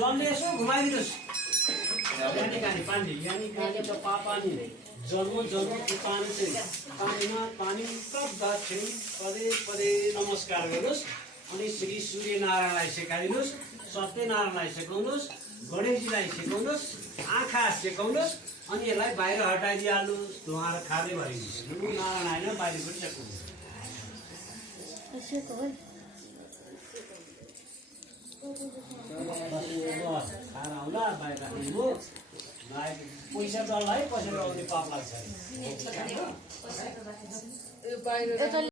जलले यसो घुमाइदिनुहोस् यानी पानी यानी काले त पानी जन्म पानी चाहिँ पानीमा पानी दक्षिण पदे पदे नमस्कार गर्नुहोस् अनि श्री सूर्य नारायणलाई सिकाइदिनुहोस् सत्यनारायणलाई सिकाउनुहोस् गणेशजीलाई सिकाउनुहोस् आँखा सिकाउनुहोस् अनि यसलाई बाहिर हटाइदिइहाल्नुहोस् धुवा खाँदै भरिदिनुहोस् नारायण होइन बाहिर पनि सिकाउनुहोस् खाना होला बाहिर राख्नु पैसा डल्ला है पैसा आउने पाप लाग्छ